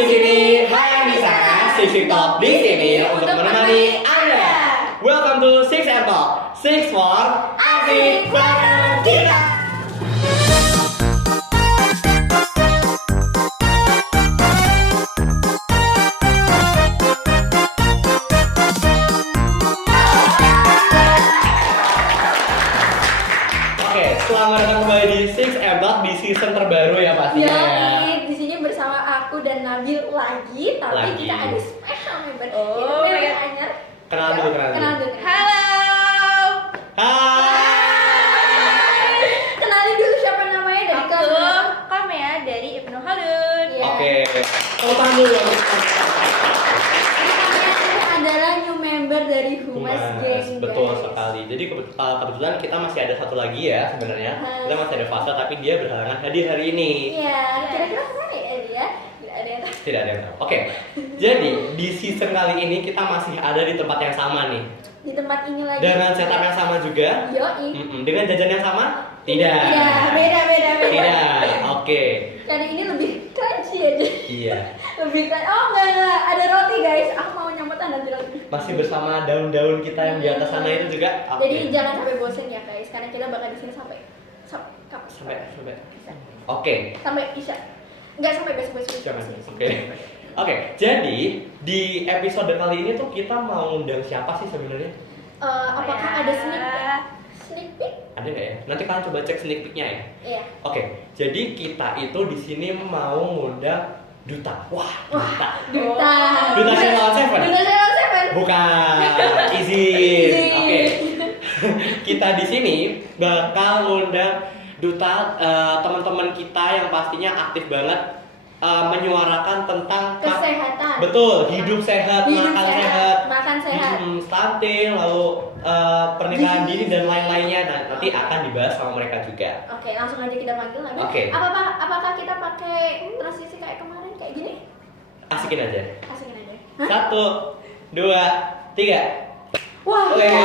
di sini, hai di sana, Six Talk di sini untuk menemani Anda. Welcome to Six Talk, Six for Asik Bareng Kita. Oke, selamat datang kembali di Six Talk di season terbaru ya pastinya. Di sini bersama aku dan Nabil lagi, tapi kita ada special member. Oh, Member iya. anyar. Kenal dulu. Halo. Hai. Kenalin dulu siapa namanya dari kelas Aku berapa? Kamea dari Ibnu Khaldun. Iya. Oke, tepuk dulu. Ini adalah new member dari Humas Geng. Betul guys. sekali. Jadi kebetulan kita masih ada satu lagi ya sebenarnya. Hai. Kita masih ada Fasa tapi dia berhalangan hadir hari ini. Iya, kira-kira kemana ya dia? Tidak ada yang tahu. Tidak ada yang tahu. Oke. Jadi di season kali ini kita masih ada di tempat yang sama nih. Di tempat ini lagi. Dengan setup yang sama juga. Yoi. Dengan jajan yang sama? Tidak. Iya, beda. Tidak. Oke. Karena ini lebih crunchy aja. Iya. Lebih kan? Oh enggak, ada roti guys. Aku mau nyambut nanti roti. Masih bersama daun-daun kita yang di atas sana itu juga. Oke. Jadi jangan sampai bosen ya guys, karena kita bakal di sini sampai kapan? sampai. Isya. Oke. Sampai Isya. Enggak sampai besok. Jangan. Oke, jadi di episode kali ini tuh kita mau undang siapa sih sebenarnya? Apakah ada sneak peek? Ada nggak ya? Nanti kalian coba cek sneak peek-nya ya. Iya. Oke, jadi kita itu di sini mau ngundang duta. Wah, duta. Duta. Duta Channel 7. Duta Channel 7. Bukan, izin. Oke. Kita di sini bakal ngundang duta teman-teman kita yang pastinya aktif banget menyuarakan tentang Kesehatan. Betul, hidup sehat, Hidup makan sehat, sehat, makan sehat. stunting, lalu pernikahan dini dan lain-lainnya. Nah, nanti akan dibahas sama mereka juga. Oke, langsung aja kita panggil lagi. Oke. Apakah kita pakai transisi kayak kemarin kayak gini? Asikin aja. Asikin aja. 1, 2, 3. Wah. Wes,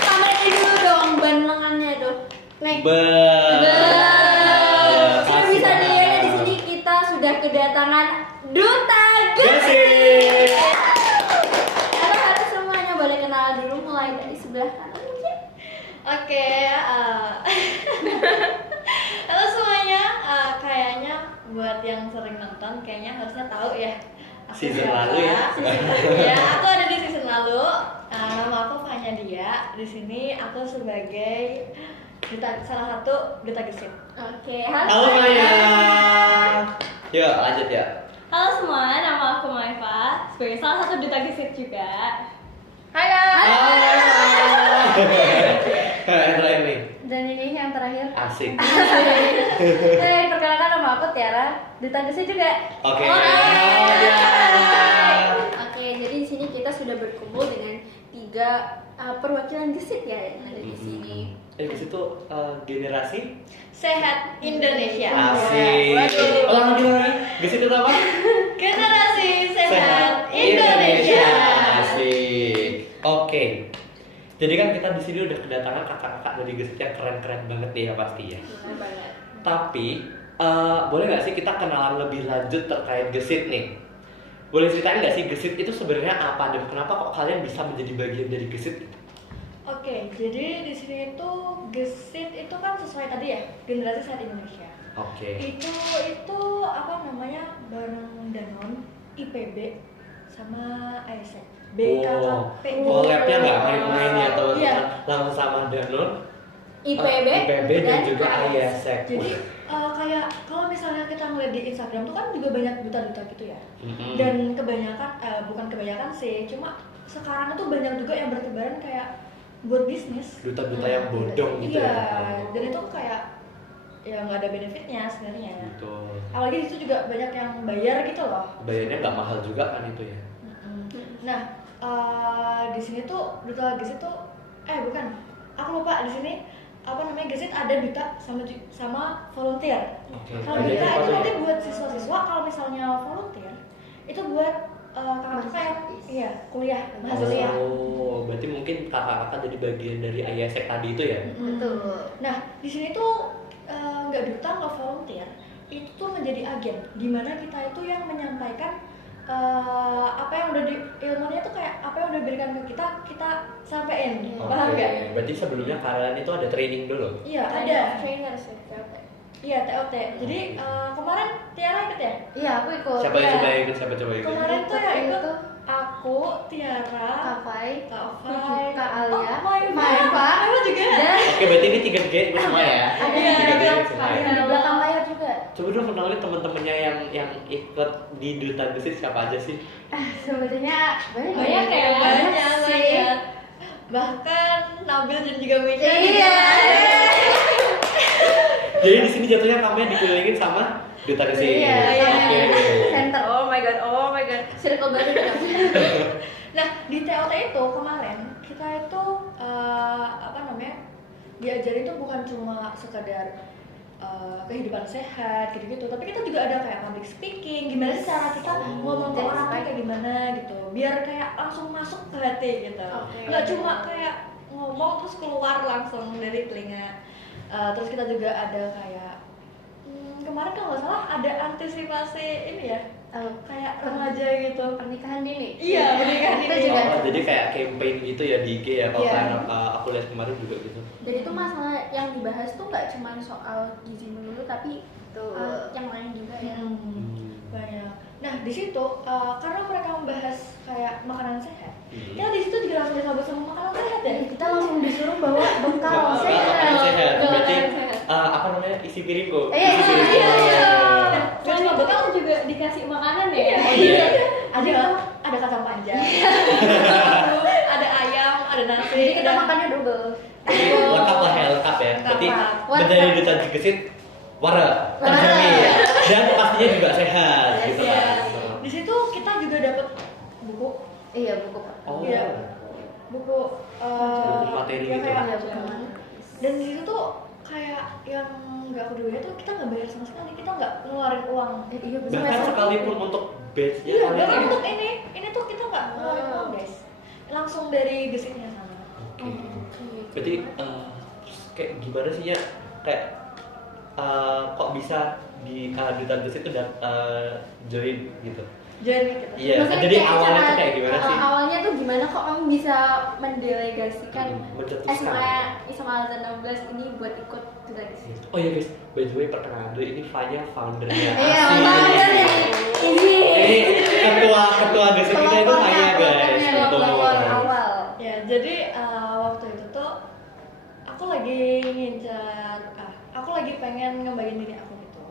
Sampai dulu dong ban lengannya tuh. Nih. Sudah bisa dilihat di sini kita sudah kedatangan duta Gesik. Halo semuanya, boleh kenal dulu mulai dari sebelah kanan mungkin. Oke. Halo semuanya. Kayaknya buat yang sering nonton, kayaknya harusnya tahu ya. Aku Season siapa. lalu ya? Ya, aku ada di season lalu. Nama aku Fanya Dia. Di sini aku sebagai salah satu duta Gesik. Oke, Halo Maya. Yuk, lanjut ya. Halo semua, nama aku Maifa, sebagai salah satu duta Gesik juga. Halo. Yang terakhir nih. Dan ini yang terakhir. Asik. Perkenalkan nama aku Tiara, duta Gesik juga. Oke. Oke, jadi di sini kita sudah berkumpul dengan 3 perwakilan Gesik ya yang ada di sini. Di situ generasi Sehat Indonesia. asik. Waduh. Ulang lagi. Di situ apa? Generasi Sehat Indonesia. Asik. Oke. Jadi kan kita di sini udah kedatangan kakak-kakak dari Gesik yang keren-keren banget nih ya pasti ya. Benar banget. Tapi boleh nggak sih kita kenalan lebih lanjut terkait Gesik nih? Boleh ceritain nggak sih Gesik itu sebenarnya apa dan kenapa kok kalian bisa menjadi bagian dari Gesik? Oke, jadi di sini itu Gesik itu kan sesuai tadi ya, Generasi Sehat Indonesia. Oke. Itu apa namanya, bareng Danone, IPB, sama ASEC. BKKP. Collab-nya nggak main-main ya teman-teman. Iya. Langsung sama Danone, IPB dan juga ISEC. Jadi kayak kalau misalnya kita ngeliat di Instagram tuh kan juga banyak duta-duta gitu ya. Dan kebanyakan, bukan kebanyakan sih, cuma sekarang itu banyak juga yang bertebaran kayak buat bisnis. Duta-duta yang bodong gitu Iya, ya. dan itu kayak ya nggak ada benefitnya sebenarnya. Betul. Apalagi di situ juga banyak yang bayar gitu loh. Bayarnya nggak mahal juga kan itu ya. Nah, di sini tuh duta Gesik tuh bukan. Aku lupa di sini apa namanya, Gesik ada duta sama volunteer. Oke. Kalau duta itu nanti buat siswa-siswa, kalau misalnya volunteer itu buat kakak-kakak yang kuliah, mahasiswa. Oh, berarti mungkin kakak-kakak jadi bagian dari ISEC tadi itu ya? Betul. Nah, di sini tuh nggak duta, nggak volunteer, itu tuh menjadi agen, dimana kita itu yang menyampaikan apa yang udah ilmunya tuh kayak apa yang udah diberikan ke kita sampein, paham nggak? Berarti sebelumnya kalian itu ada training dulu? Iya ada. trainer sih TOT. Iya TOT. Jadi kemarin Tiara ikut ya? Iya, aku ikut. Siapa yang Iya. coba ikut? Siapa coba ikut? Kemarin tuh yang ikut Itu aku, Tiara, Kak Fai, Kak Kak Alia, Maiva juga. dan Oke, berarti ini 3 ikut semua ya? ada Iya, Tiga ada. ikut semua ya? ada di belakang layar juga. Coba dong kenalin teman-temannya yang ikut di Duta Gesit siapa aja sih? Sebetulnya banyak Banyak ya, banyak sih. banyak. Bahkan Nabil dan juga Mika. Iya. Jadi di sini jatuhnya kamu dikelilingin sama Duta Gesit. Iya, Oke. center. Oh my god. Circle baru juga. Nah di TOT itu kemarin kita itu apa namanya diajarin tuh bukan cuma sekedar kehidupan sehat gitu-gitu, tapi kita juga ada kayak public speaking, gimana sih cara kita ngomong ke orang kayak gimana gitu, biar kayak langsung masuk ke hati gitu, nggak cuma kayak ngomong terus keluar langsung dari telinga. Terus kita juga ada kayak kemarin kalau nggak salah ada antisipasi ini ya, kayak remaja gitu. Pernikahan dini. Iya, pernikahan Kita dini. juga. Jadi kayak campaign gitu ya di IG ya, kalau Iya. kalian aku lihat kemarin juga gitu. Dan itu masalah yang dibahas tuh nggak cuma soal gizi melulu, tapi yang lain juga ya. Banyak. Nah di situ karena mereka membahas kayak makanan sehat, Hmm. kita di situ juga langsung disambut sama makanan sehat ya. Kita langsung disuruh bawa bekal Makanan sehat. sehat. Berarti Makanan sehat. apa namanya, isi piringku. Iya, Isi piringku. iya. Gak cuma bekal juga dikasih makanan ya. Oh iya. Ada kacang panjang, ada ayam, ada nasi. Jadi kita makannya double. Jadi lengkap lah ya, lengkap ya. Berarti Lengkap. menjadi Duta Gesit wara, terjamin dan pastinya juga sehat gitu Iya. kan. Di situ kita juga dapat buku, Iya, buku Pak. Oh. Iya. buku Buku materi ya gitu. kayak- Iya, buku mana? dan di situ tuh kayak yang nggak keduanya tuh kita nggak bayar sama sekali, kita nggak ngeluarin uang. Iya, Bahkan sekalipun untuk batch-nya Iya, kalian bahkan ya. untuk ini tuh kita nggak ngeluarin uang guys, langsung dari gesitnya sana. Oke. Berarti kayak gimana sih ya, kayak kok bisa di Duta Gesit itu join gitu? Jadi kita Iya, Maksudnya jadi kayak awalnya cara- tuh kayak gimana sih? Awalnya tuh gimana kok kamu bisa mendelegasikan Mencetuskan. SMA Al 16 ini buat ikut Duta Gesit? Oh iya guys, by the way perkenalan dulu, ini Fanya foundernya. Iya, Asik. founder ya. Ini Ini ketua Gesit kita itu Fanya guys. Pelopor Betul. awal. ya jadi waktu itu tuh aku lagi ngincar aku lagi pengen ngembangin diri aku gitu.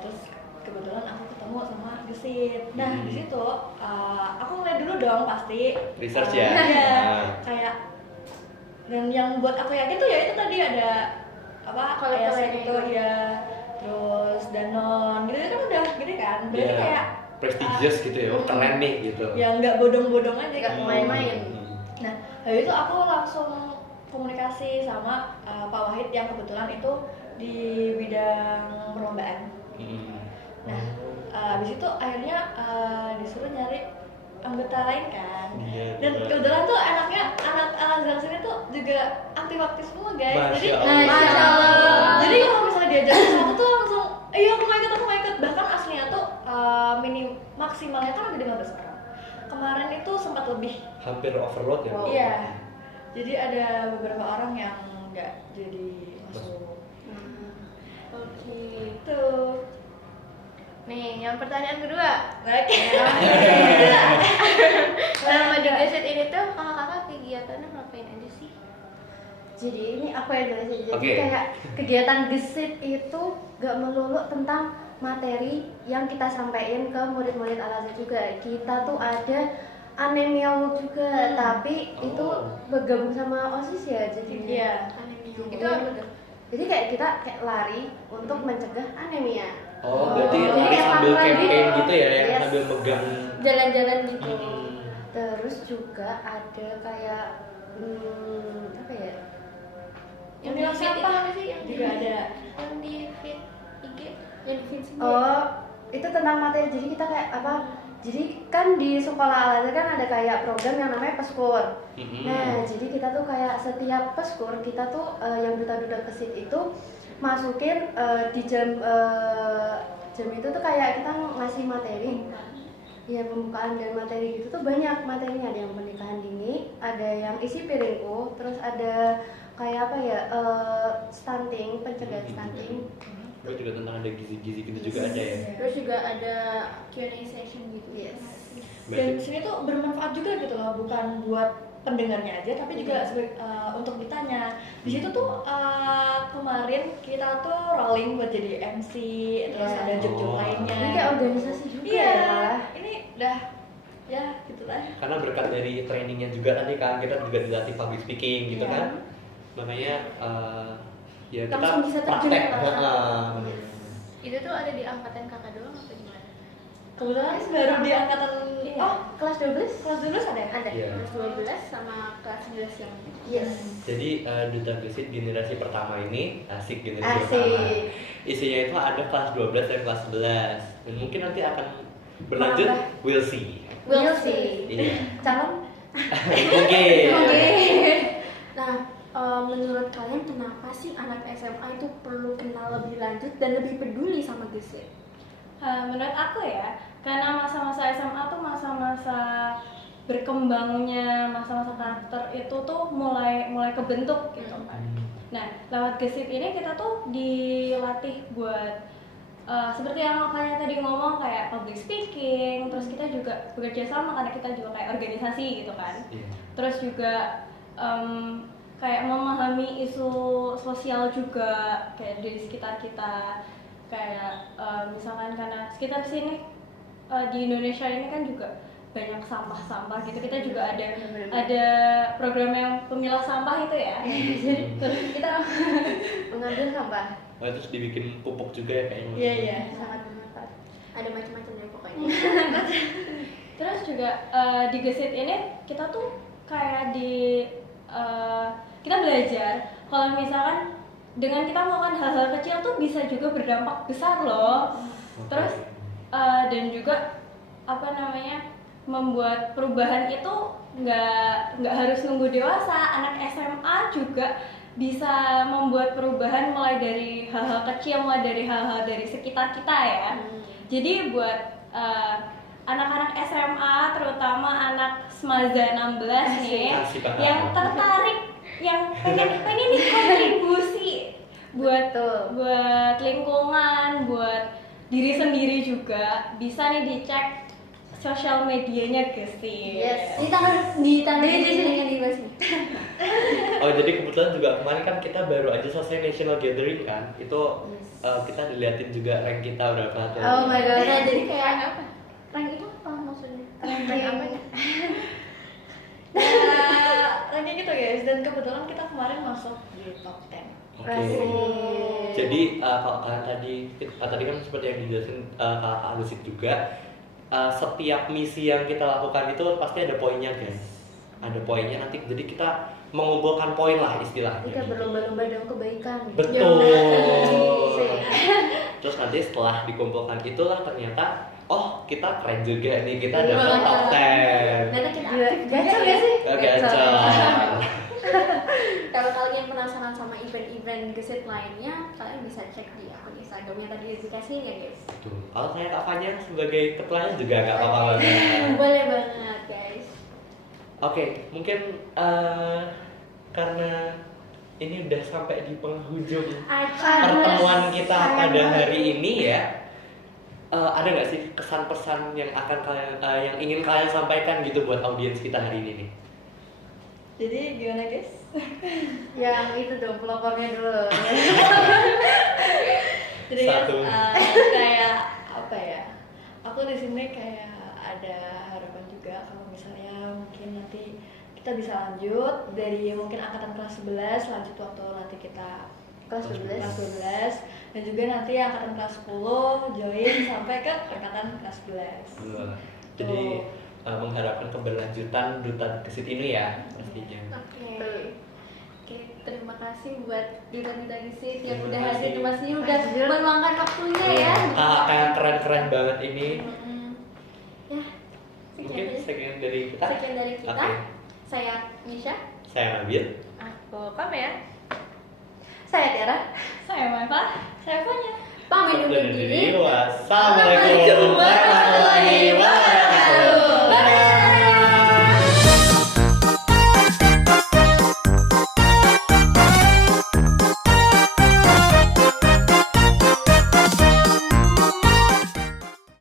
Terus kebetulan aku ketemu sama Gesit. Nah di situ aku ngeliat dulu dong pasti Research ya? iya, Nah. kayak, dan yang buat aku yakin tuh ya itu tadi ada apa Kolektor ASN yang itu itu. ya, terus Danone gitu kan udah gede kan, berarti Iya. kayak Prestigious gitu ya, oh, keren nih gitu. ya nggak bodong-bodong aja Nggak gitu. main-main. Nah, habis itu aku langsung komunikasi sama Pak Wahid yang kebetulan itu di bidang perlombaan. Nah, habis itu akhirnya disuruh nyari anggota lain kan. Iya, Dan betul. kebetulan tuh anaknya anak Al-Azhar sini tuh juga aktif-aktif semua guys. Jadi Masya Allah. jadi kalau misalnya diajak ke satu tuh langsung, iya aku mau ikut. Bahkan aslinya tuh maksimalnya kan ada 15 orang. Kemarin itu sempat lebih. Hampir overload ya. Wow. Iya. Jadi ada beberapa orang yang nggak jadi masuk. Oke. Itu. Nih, yang pertanyaan kedua. Oke. Selama di Gesit ini tuh kakak-kakak kegiatannya ngapain aja sih? Jadi ini aku yang jelasin. Jadi Oke. kayak kegiatan Gesit itu gak melulu tentang materi yang kita sampaikan ke murid-murid Al-Azhar juga. Kita tuh ada anemia walk juga, tapi itu bergabung sama OSIS ya. Jadi Iya. itu apa tuh? Jadi kayak kita kayak lari untuk mencegah anemia. Oh, berarti Jadi lari kayak sambil lari. campaign gitu ya, yang Yes. sambil megang. Jalan-jalan gitu. Terus juga ada kayak apa ya? Yang bilang di feed siapa? itu apa sih? Yang Juga ada. Yang di feed IG, yang di feed sendiri. Oh, itu tentang materi. Jadi kita kayak apa? Jadi kan di sekolah Al-Azhar kan ada kayak program yang namanya Peskur. Nah, jadi kita tuh kayak setiap Peskur kita tuh yang duta-duta Gesit itu masukin di jam itu tuh kayak kita ngasih materi. Ya, pembukaan dan materi gitu tuh banyak materinya, ada yang pernikahan dini, ada yang isi piringku, terus ada kayak apa ya, stunting, pencegahan stunting. Gue juga tentang ada gizi-gizi gitu juga ada ya. Terus juga ada Q&A session gitu. Yes. Dan di sini tuh bermanfaat juga gitu loh, bukan buat pendengarnya aja tapi juga untuk ditanya. Di situ tuh kemarin kita tuh rolling buat jadi MC, terus ada job-job lainnya. Ini kayak organisasi juga Iya, ya. ini udah ya gitu lah. Karena berkat dari trainingnya juga tadi kan kita juga dilatih public speaking gitu Iya. kan. Makanya ya kita Langsung bisa terjun praktek. ke lapangan. Bener. Itu tuh ada di angkatan kakak doang apa gimana? Kebetulan baru di angkatan Oh, kelas 12? kelas 12 ada ya? Ada. Iya. Kelas 12 sama kelas 11 yang Yes. Jadi Duta Gesit generasi pertama ini asik generasi Asik. pertama. Isinya itu ada kelas 12 dan kelas 11. Dan mungkin nanti akan berlanjut, Menambah. we'll see. We'll see. Iya. Calon? Mungkin. Nah, menurut kalian kenapa sih anak SMA itu perlu kenal lebih lanjut dan lebih peduli sama gesit? Menurut aku ya, karena masa-masa SMA tuh masa-masa berkembangnya, masa-masa karakter itu tuh mulai kebentuk gitu kan. Nah, lewat gesit ini kita tuh dilatih buat seperti yang kalian tadi ngomong kayak public speaking, terus kita juga bekerja sama karena kita juga kayak organisasi gitu kan. Iya. Terus juga kayak memahami isu sosial juga kayak di sekitar kita, kayak misalkan karena sekitar sini di Indonesia ini kan juga banyak sampah-sampah gitu, kita juga ada program yang pemilah sampah itu ya. Jadi terus kita Mengambil sampah. Oh, terus dibikin pupuk juga ya kayaknya. Iya, iya. Sangat bermanfaat. Ada macam-macam ya pokoknya. terus juga di gesit ini kita tuh kayak kita belajar kalau misalkan dengan kita melakukan hal-hal kecil tuh bisa juga berdampak besar loh. Terus dan juga apa namanya, membuat perubahan itu nggak harus nunggu dewasa. Anak SMA juga bisa membuat perubahan mulai dari hal-hal kecil, mulai dari hal-hal dari sekitar kita ya. Jadi buat anak-anak SMA, terutama anak Smaza 16 nih, Asik banget. yang tertarik, yang pengen nih kontribusi buat lingkungan, buat diri sendiri juga, bisa nih dicek sosial medianya Gesit. Yes. Di sini kan di bawah sini. Oh, jadi kebetulan juga kemarin kan kita baru aja selesai national gathering kan. Itu kita diliatin juga rank kita berapa tuh. Oh my god. Nah, jadi kayak apa? Rank itu apa maksudnya? Rank apa ya? Ranking gitu guys, dan kebetulan kita kemarin masuk di top 10. Oke. Asik. Jadi kalau kalian tadi kan seperti yang dijelasin Kak Gesit juga, setiap misi yang kita lakukan itu pasti ada poinnya guys. Ada poinnya nanti, jadi kita mengumpulkan poin lah istilahnya. Kita berlomba-lomba dalam kebaikan. Betul. Asik. Terus nanti setelah dikumpulkan itulah ternyata, oh kita keren juga nih, kita dapat top 10. Ternyata kita Gila, aktif juga gacor ya. gak sih? Gacor. Kalau kalian penasaran sama event-event gesit lainnya, kalian bisa cek di akun Instagramnya tadi dikasih ya guys. Betul. Kalau saya Kak Fanya sebagai ketuanya juga nggak apa-apa banget. Boleh banget guys. Oke, mungkin karena ini udah sampai di penghujung pertemuan kita pada hari ini ya, ada nggak sih kesan pesan yang akan kalian yang ingin kalian sampaikan gitu buat audiens kita hari ini nih? Jadi gimana guys? Yang itu dong, pelopornya dulu. Jadi Satu. kayak apa ya? Aku di sini kayak ada harapan juga kalau misalnya mungkin nanti kita bisa lanjut dari mungkin angkatan kelas 11 lanjut waktu nanti kita Kelas kelas 12. 12 dan juga nanti angkatan kelas 10 join sampai ke angkatan kelas 11. Wah, jadi mengharapkan keberlanjutan Duta Gesit ini ya pastinya. Oke, terima kasih buat Duta Gesit yang Terima udah kasih. hadir di Mas ini, udah meluangkan waktunya ya. Kakak yang keren-keren banget ini. Ya, Mungkin sekian sekian dari kita. dari kita. Oke. Saya Nisha. Saya Nabil. Aku ya. Saya Tiara. Saya Saya Eva, saya Evanya. Pamit undur Undur diri. diri. Wassalamualaikum